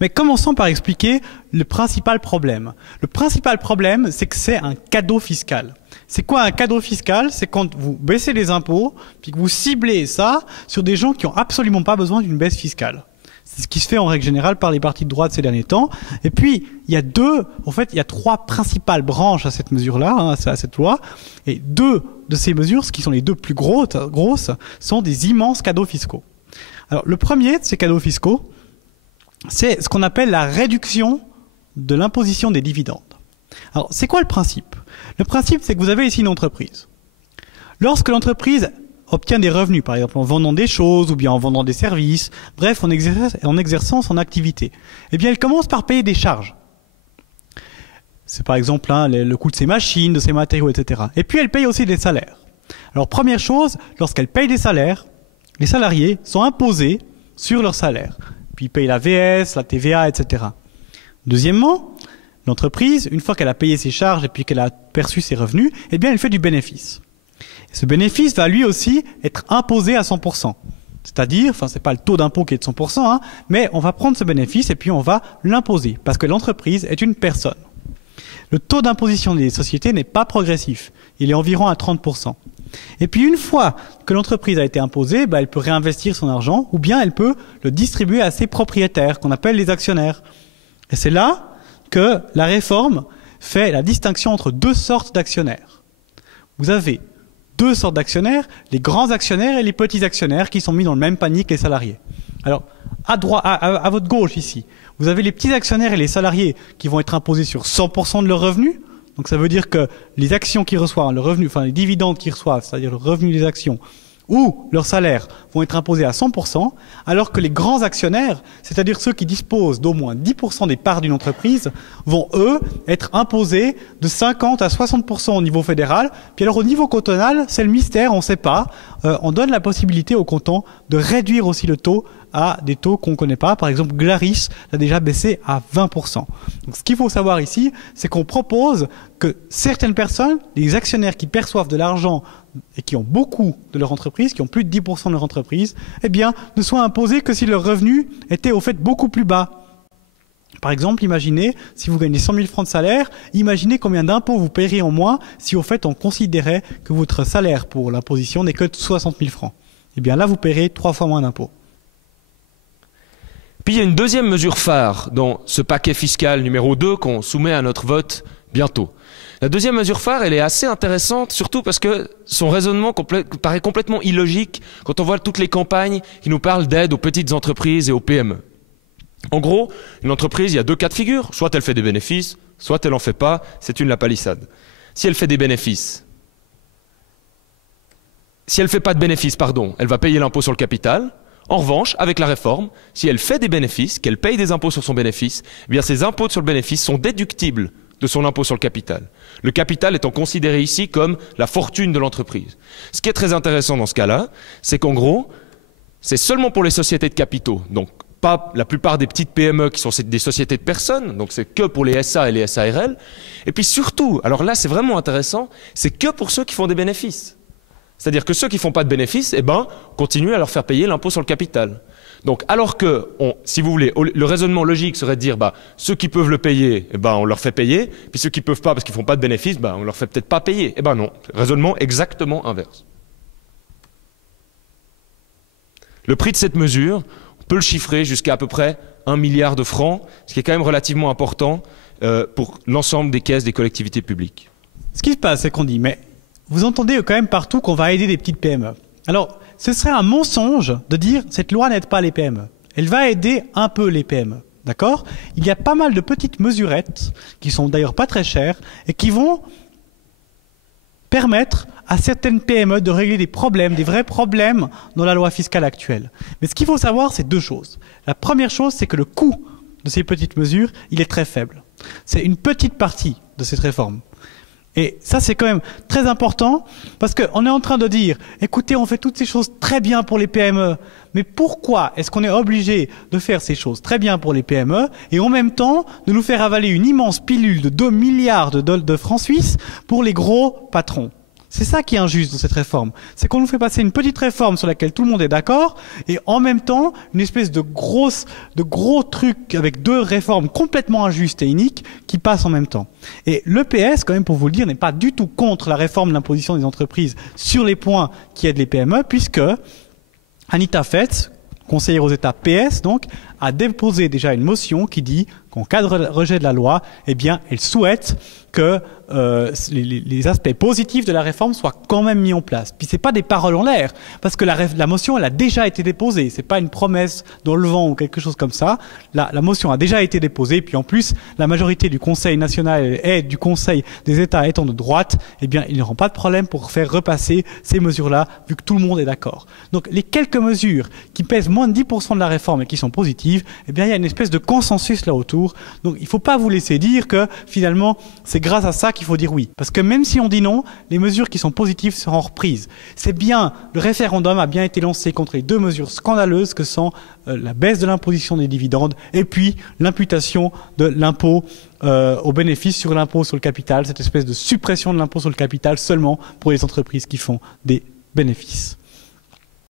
Mais commençons par expliquer le principal problème. Le principal problème, c'est que c'est un cadeau fiscal. C'est quoi un cadeau fiscal? C'est quand vous baissez les impôts, puis que vous ciblez ça sur des gens qui n'ont absolument pas besoin d'une baisse fiscale. C'est ce qui se fait en règle générale par les partis de droite ces derniers temps. Et puis, il y a trois principales branches à cette mesure-là, à cette loi. Et deux de ces mesures, ce qui sont les deux plus grosses, sont des immenses cadeaux fiscaux. Alors, le premier de ces cadeaux fiscaux, c'est ce qu'on appelle la réduction de l'imposition des dividendes. Alors, c'est quoi le principe? Le principe, c'est que vous avez ici une entreprise. Lorsque l'entreprise obtient des revenus, par exemple en vendant des choses ou bien en vendant des services, bref, en exerçant son activité, eh bien, elle commence par payer des charges. C'est par exemple le coût de ses machines, de ses matériaux, etc. Et puis, elle paye aussi des salaires. Alors, première chose, lorsqu'elle paye des salaires, les salariés sont imposés sur leurs salaires. Puis, ils payent la VS, la TVA, etc. Deuxièmement, l'entreprise, une fois qu'elle a payé ses charges et puis qu'elle a perçu ses revenus, eh bien, elle fait du bénéfice. Et ce bénéfice va lui aussi être imposé à 100%. C'est-à-dire, c'est pas le taux d'impôt qui est de 100%, mais on va prendre ce bénéfice et puis on va l'imposer, parce que l'entreprise est une personne. Le taux d'imposition des sociétés n'est pas progressif. Il est environ à 30%. Et puis une fois que l'entreprise a été imposée, elle peut réinvestir son argent ou bien elle peut le distribuer à ses propriétaires, qu'on appelle les actionnaires. Et c'est là que la réforme fait la distinction entre deux sortes d'actionnaires. Vous avez deux sortes d'actionnaires, les grands actionnaires et les petits actionnaires qui sont mis dans le même panier que les salariés. Alors, à votre gauche ici, vous avez les petits actionnaires et les salariés qui vont être imposés sur 100% de leurs revenus. Donc ça veut dire que les actions qu'ils reçoivent, les dividendes qu'ils reçoivent, c'est-à-dire le revenu des actions, ou leurs salaires vont être imposés à 100%, alors que les grands actionnaires, c'est-à-dire ceux qui disposent d'au moins 10% des parts d'une entreprise, vont, eux, être imposés de 50 à 60% au niveau fédéral. Puis alors au niveau cantonal, c'est le mystère, on ne sait pas. On donne la possibilité aux cantons de réduire aussi le taux à des taux qu'on ne connaît pas. Par exemple, Glaris l'a déjà baissé à 20%. Donc ce qu'il faut savoir ici, c'est qu'on propose que certaines personnes, les actionnaires qui perçoivent de l'argent et qui ont beaucoup de leur entreprise, qui ont plus de 10% de leur entreprise, eh bien, ne soient imposés que si leurs revenus étaient au fait beaucoup plus bas. Par exemple, imaginez, si vous gagnez 100 000 francs de salaire, imaginez combien d'impôts vous paieriez en moins si au fait on considérait que votre salaire pour l'imposition n'est que de 60 000 francs. Eh bien là, vous paierez 3 fois moins d'impôts. Puis il y a une deuxième mesure phare dans ce paquet fiscal numéro 2 qu'on soumet à notre vote bientôt. La deuxième mesure phare, elle est assez intéressante, surtout parce que son raisonnement paraît complètement illogique quand on voit toutes les campagnes qui nous parlent d'aide aux petites entreprises et aux PME. En gros, une entreprise, il y a deux cas de figure. Soit elle fait des bénéfices, soit elle n'en fait pas. C'est une lapalissade. Si elle fait des bénéfices, si elle ne fait pas de bénéfices, elle va payer l'impôt sur le capital. En revanche, avec la réforme, si elle fait des bénéfices, qu'elle paye des impôts sur son bénéfice, eh bien ces impôts sur le bénéfice sont déductibles de son impôt sur le capital. Le capital étant considéré ici comme la fortune de l'entreprise. Ce qui est très intéressant dans ce cas-là, c'est qu'en gros, c'est seulement pour les sociétés de capitaux, donc pas la plupart des petites PME qui sont des sociétés de personnes, donc c'est que pour les SA et les SARL. Et puis surtout, alors là c'est vraiment intéressant, c'est que pour ceux qui font des bénéfices. C'est-à-dire que ceux qui ne font pas de bénéfices, continuent à leur faire payer l'impôt sur le capital. Donc, alors que, si vous voulez, le raisonnement logique serait de dire, ceux qui peuvent le payer, on leur fait payer, puis ceux qui ne peuvent pas parce qu'ils ne font pas de bénéfices, on leur fait peut-être pas payer. Non, raisonnement exactement inverse. Le prix de cette mesure, on peut le chiffrer jusqu'à peu près 1 milliard de francs, ce qui est quand même relativement important pour l'ensemble des caisses des collectivités publiques. Ce qui se passe, c'est qu'on dit, mais vous entendez quand même partout qu'on va aider les petites PME. Alors, ce serait un mensonge de dire cette loi n'aide pas les PME. Elle va aider un peu les PME. D'accord? Il y a pas mal de petites mesurettes, qui sont d'ailleurs pas très chères, et qui vont permettre à certaines PME de régler des problèmes, des vrais problèmes dans la loi fiscale actuelle. Mais ce qu'il faut savoir, c'est deux choses. La première chose, c'est que le coût de ces petites mesures, il est très faible. C'est une petite partie de cette réforme. Et ça, c'est quand même très important parce qu'on est en train de dire, écoutez, on fait toutes ces choses très bien pour les PME, mais pourquoi est-ce qu'on est obligé de faire ces choses très bien pour les PME et en même temps de nous faire avaler une immense pilule de 2 milliards de francs suisses pour les gros patrons? C'est ça qui est injuste dans cette réforme. C'est qu'on nous fait passer une petite réforme sur laquelle tout le monde est d'accord, et en même temps, une espèce de gros truc avec deux réformes complètement injustes et iniques qui passent en même temps. Et le PS, quand même pour vous le dire, n'est pas du tout contre la réforme de l'imposition des entreprises sur les points qui aident les PME, puisque Anita Fetz, conseillère aux États PS donc, a déposé déjà une motion qui dit qu'en cas de rejet de la loi, eh bien, elle souhaite que les aspects positifs de la réforme soient quand même mis en place. Puis c'est pas des paroles en l'air, parce que la motion, elle a déjà été déposée. C'est pas une promesse dans le vent ou quelque chose comme ça. La motion a déjà été déposée, puis en plus, la majorité du Conseil national et du Conseil des États étant de droite, eh bien, ils n'auront pas de problème pour faire repasser ces mesures-là, vu que tout le monde est d'accord. Donc, les quelques mesures qui pèsent moins de 10% de la réforme et qui sont positives, eh bien, il y a une espèce de consensus là autour. Donc, il ne faut pas vous laisser dire que, finalement, c'est grâce à ça qu'il faut dire oui. Parce que même si on dit non, les mesures qui sont positives seront reprises. C'est bien, le référendum a bien été lancé contre les deux mesures scandaleuses que sont la baisse de l'imposition des dividendes et puis l'imputation de l'impôt aux bénéfices sur l'impôt sur le capital, cette espèce de suppression de l'impôt sur le capital seulement pour les entreprises qui font des bénéfices.